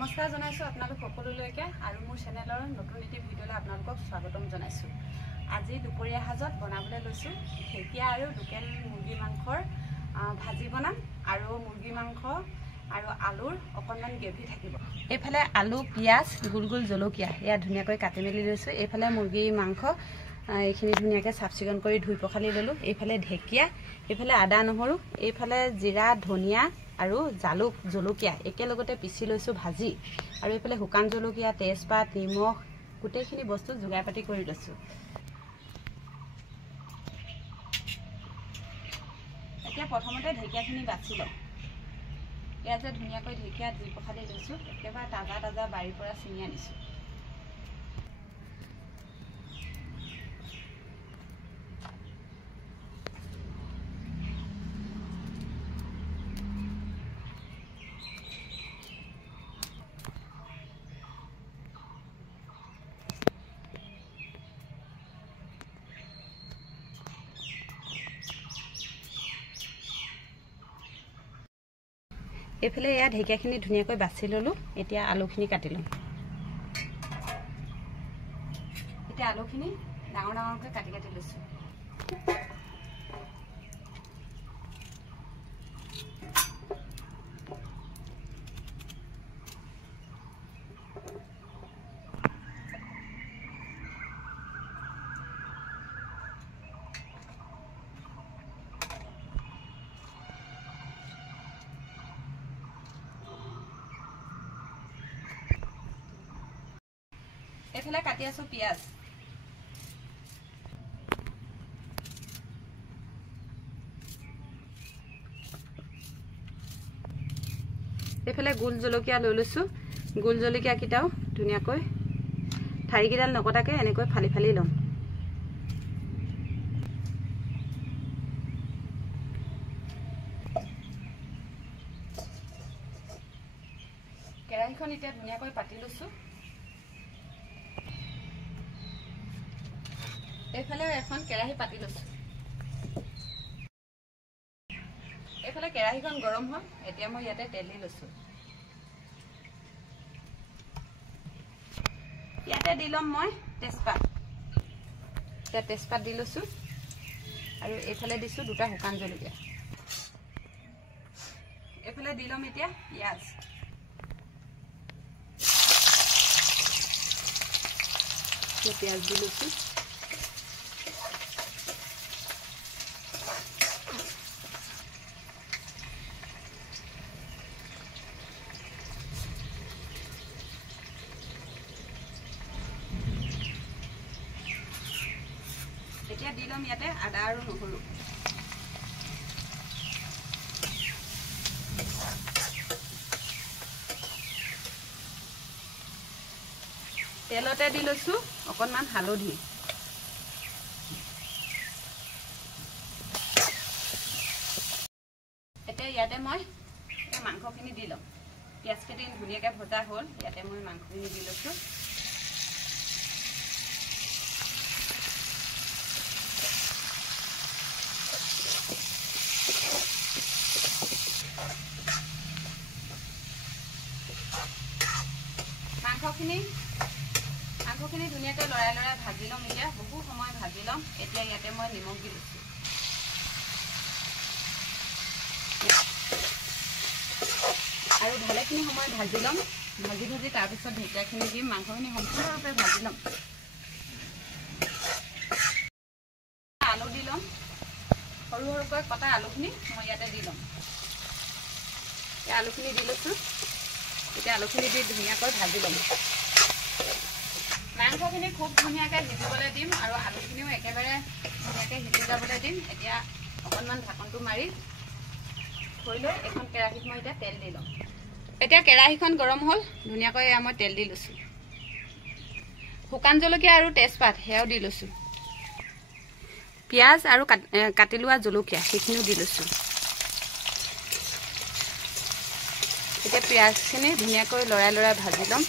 নমস্কাৰ জনাইছো আপোনালোক সকলোলৈকে আৰু মোৰ চেনেলৰ নতুন এটি ভিডিঅ'লৈ আপোনালোকক স্বাগতম জনাইছো। আজি দুপৰীয়া সাজত বনাবলৈ লৈছো ঢেকীয়া আৰু লোকেল মুৰ্গী মাংসৰ ভাজি বনাম আৰু মুৰ্গী মাংস আৰু আলুৰ অকণমান গ্ৰেভি থাকিব। এইফালে আলু পিয়াজ গুল গুল জলকীয়া এয়া ধুনীয়াকৈ কাটি মেলি লৈছো। এইফালে মুৰ্গী মাংস এইখিনি ধুনীয়াকৈ চাফ চিকুণ কৰি ধুই পখালি ললো। এইফালে ঢেকীয়া, এইফালে আদা নহৰু, এইফালে জিৰা ধনিয়া আৰু জালুক জলকীয়া একেলগতে পিছি লৈছো ভাজি, আৰু এইফালে শুকান জলকীয়া তেজপাত নিমখ গোটেইখিনি বস্তু যোগাৰ পাতি কৰি লৈছো। এতিয়া প্ৰথমতে ঢেকীয়াখিনি বাছি লওঁ। এয়া যে ধুনীয়াকৈ ঢেকীয়া ধুই পখালি লৈছো, একেবাৰে তাজা তাজা বাৰীৰ পৰা ছিঙি আনিছো। এইফালে এয়া ঢেকীয়াখিনি ধুনীয়াকৈ বাছি ললো। এতিয়া আলুখিনি কাটি লম। এতিয়া আলুখিনি ডাঙৰ ডাঙৰকৈ কাটি কাটি লৈছো। এইফালে কাটি আছো পিয়াজ। এইফালে গোল জলকীয়া লৈ লৈছো। গোল জলকীয়া কেইটাও ধুনীয়াকৈ ঠাৰিকেইডাল নকটাকে এনেকৈ ফালি ফালি লম। কেৰাহীখন এতিয়া ধুনীয়াকৈ পাতি লৈছো। এইফালে এখন কেৰাহী পাতি লৈছো। এইফালে কেৰাহীখন গৰম হ'ল। এতিয়া মই ইয়াতে তেল দি লৈছো। ইয়াতে দি ল'ম মই তেজপাত। এতিয়া তেজপাত দি লৈছো আৰু এইফালে দিছো দুটা শুকান জলকীয়া। এইফালে দি ল'ম এতিয়া পিয়াজ। পিয়াজ দি লৈছো। এতিয়া দি ল'ম ইয়াতে আদা আৰু নহৰু। তেলতে দি লৈছো অকণমান হালধি। এতিয়া ইয়াতে মই মাংসখিনি দি ল'ম। পিঁয়াজখিনি ধুনীয়াকৈ ভজা হ'ল। ইয়াতে মই মাংসখিনি দি লৈছো। মাংসখিনি ধুনীয়াকৈ লৰাই লৰাই ভাজি ল'ম। এতিয়া বহু সময় ভাজি ল'ম। এতিয়া ইয়াতে মই নিমখ দি লৈছো। আৰু ভালেখিনি সময় ভাজি ল'ম। ভাজি ভাজি তাৰপিছত ঢেকীয়াখিনি দিম। মাংসখিনি সম্পূৰ্ণৰূপে ভাজি ল'ম। আলু দি ল'ম। সৰু সৰুকৈ কটা আলুখিনি মই ইয়াতে দি ল'ম। এই আলুখিনি দি লৈছো। এতিয়া আলুখিনি দি ধুনীয়াকৈ ভাজি ল'ম। মাংসখিনি খুব ধুনীয়াকৈ সিজিবলৈ দিম আৰু আলুখিনিও একেবাৰে ধুনীয়াকৈ সিজি যাবলৈ দিম। এতিয়া অকণমান ঢাকনটো মাৰি থৈ লৈ এখন কেৰাহীত মই এতিয়া তেল দি ল'ম। এতিয়া কেৰাহীখন গৰম হ'ল। ধুনীয়াকৈ এয়া মই তেল দি লৈছো। শুকান জলকীয়া আৰু তেজপাত সেয়াও দি লৈছো। পিঁয়াজ আৰু কাটি লোৱা জলকীয়া সেইখিনিও দি লৈছো। এতিয়া পিঁয়াজখিনি ধুনীয়াকৈ লৰাই লৰাই ভাজি ল'ম।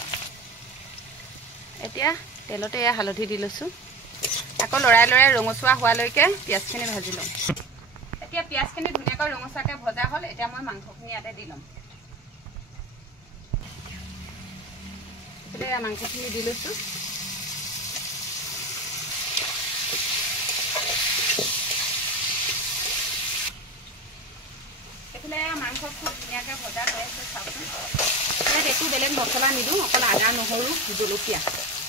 এতিয়া তেলতে এয়া হালধি দি লৈছো। আকৌ লৰাই লৰাই ৰঙচুৱা হোৱালৈকে পিঁয়াজখিনি ভাজি ল'ম। এতিয়া পিঁয়াজখিনি ধুনীয়াকৈ ৰঙচুৱাকৈ ভজা হ'ল। এতিয়া মই মাংসখিনি ইয়াতে দি ল'ম। এইফালে মাংসখিনি দি লৈছোঁ। এইফালে মাংস খুব ধুনীয়াকৈ ভজা হৈ আছে চাওকচোন। ইয়াত একো বেলেগ মছলা নিদিওঁ, অকল আদা নহৰু জলকীয়া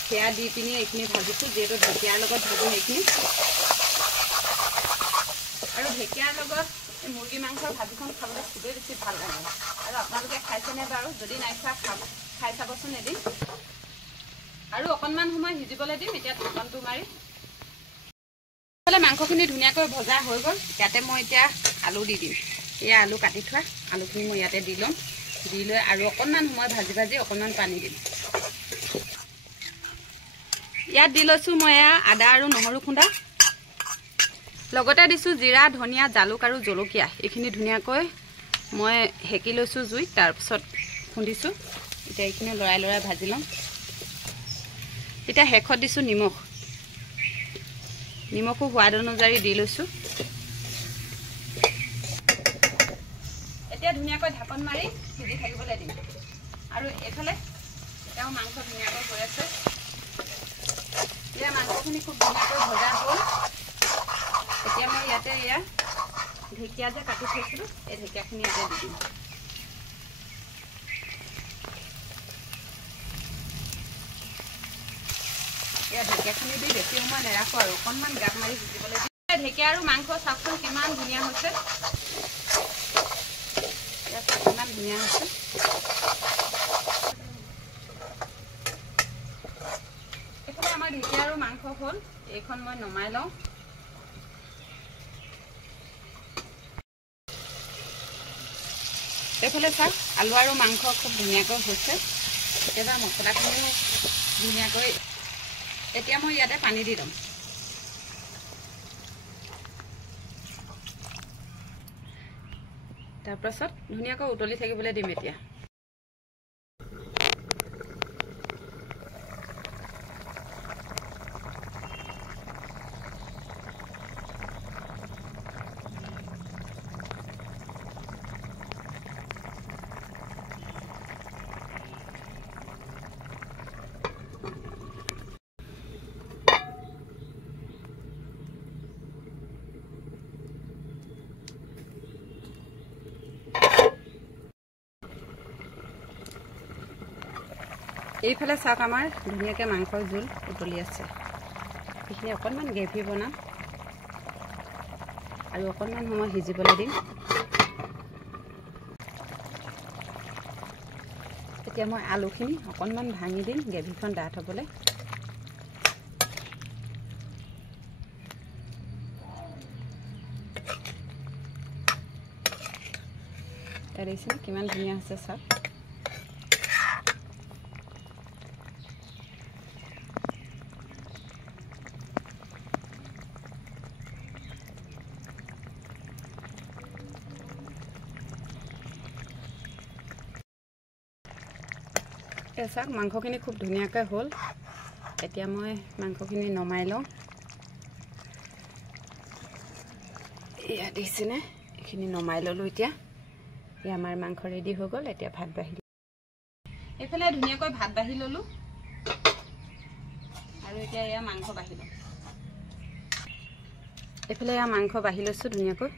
সেয়া দি পিনি এইখিনি ভাজিছোঁ, যিহেতু ঢেকীয়াৰ লগত ভাজোঁ এইখিনি। আৰু ঢেকীয়াৰ লগত মুৰ্গী মাংসৰ ভাজিখন খাবলৈ খুবেই বেছি ভাল লাগে। আৰু আপোনালোকে খাইছেনে বাৰু? যদি নাই খোৱা খাই চাবচোন এদিন। আৰু অকণমান সময় সিজিবলৈ দিম। এতিয়া ঢাকনটো মাৰি মাংসখিনি ধুনীয়াকৈ ভজা হৈ গ'ল। ইয়াতে মই এতিয়া আলু দি দিম। এয়া আলু কাটি থোৱা আলুখিনি মই ইয়াতে দি ল'ম। দি লৈ আৰু অকণমান সময় ভাজি অকণমান পানী দিম। ইয়াত দি লৈছোঁ মই এয়া আদা আৰু নহৰু খুন্দা, লগতে দিছোঁ জিৰা, ধনিয়া, জালুক আৰু জলকীয়া। এইখিনি ধুনীয়াকৈ মই সেকি লৈছোঁ জুইত, তাৰপিছত খুন্দিছোঁ। এতিয়া এইখিনি লৰাই লৰাই ভাজি ল'ম। এতিয়া শেষত দিছোঁ নিমখ। নিমখো সোৱাদ অনুযায়ী দি লৈছোঁ। এতিয়া ধুনীয়াকৈ ঢাকন মাৰি সিজি থাকিবলৈ দিম। আৰু এইফালে এতিয়াও মাংস ধুনীয়াকৈ হৈ আছে। এতিয়া মাংসখিনি খুব ধুনীয়াকৈ ভজা হ'ল। এতিয়া মই ইয়াতে এয়া ঢেকীয়া যে কাটি থৈছিলোঁ, এই ঢেকীয়াখিনি ইয়াতে দি দিম। এয়া ঢেকীয়াখিনি দি বেছি সময় নেৰাখোঁ আৰু অকণমান গাপ মাৰি সিজিবলৈ দিম। ঢেকীয়া আৰু মাংস চাওকচোন কিমান ধুনীয়া হৈছে। ইয়াত কিমান ধুনীয়া হৈছে। এইফালে আমাৰ ঢেকীয়া আৰু মাংস হ'ল। এইখন মই নমাই লওঁ। এইফালে চাওক আলু আৰু মাংস খুব ধুনীয়াকৈ হৈছে। একেবাৰে মছলাখিনিও ধুনীয়াকৈ। এতিয়া মই ইয়াতে পানী দি দিম। তাৰপাছত ধুনীয়াকৈ উতলি থাকিবলৈ দিম। এতিয়া এইফালে চাওক আমাৰ ধুনীয়াকৈ মাংসৰ জোল উতলি আছে। এইখিনি অকণমান গ্ৰেভি বনাম আৰু অকণমান সময় সিজিবলৈ দিম। এতিয়া মই আলুখিনি অকণমান ভাঙি দিম গ্ৰেভিখন ডাঠ হ'বলৈ। দেখিছেনে কিমান ধুনীয়া হৈছে চাওক। চাওক মাংসখিনি খুব ধুনীয়াকৈ হ'ল। এতিয়া মই মাংসখিনি নমাই লওঁ। এয়া দেখিছেনে এইখিনি নমাই ল'লোঁ। এতিয়া আমাৰ মাংস ৰেডি হৈ গ'ল। এতিয়া ভাত বাঢ়ি এইফালে ধুনীয়াকৈ ভাত বাঢ়ি ল'লোঁ আৰু এতিয়া এয়া মাংস বাঢ়ি ল'ম। এইফালে এয়া মাংস বাঢ়ি লৈছোঁ ধুনীয়াকৈ।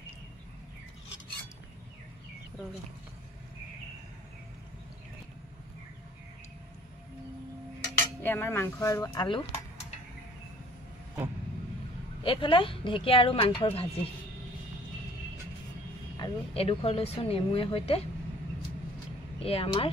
এই আমাৰ মাংস আৰু আলু। এইফালে ঢেকীয়া আৰু মাংসৰ ভাজি আৰু এডোখৰ লৈছোঁ নেমুৱে সৈতে। এই আমাৰ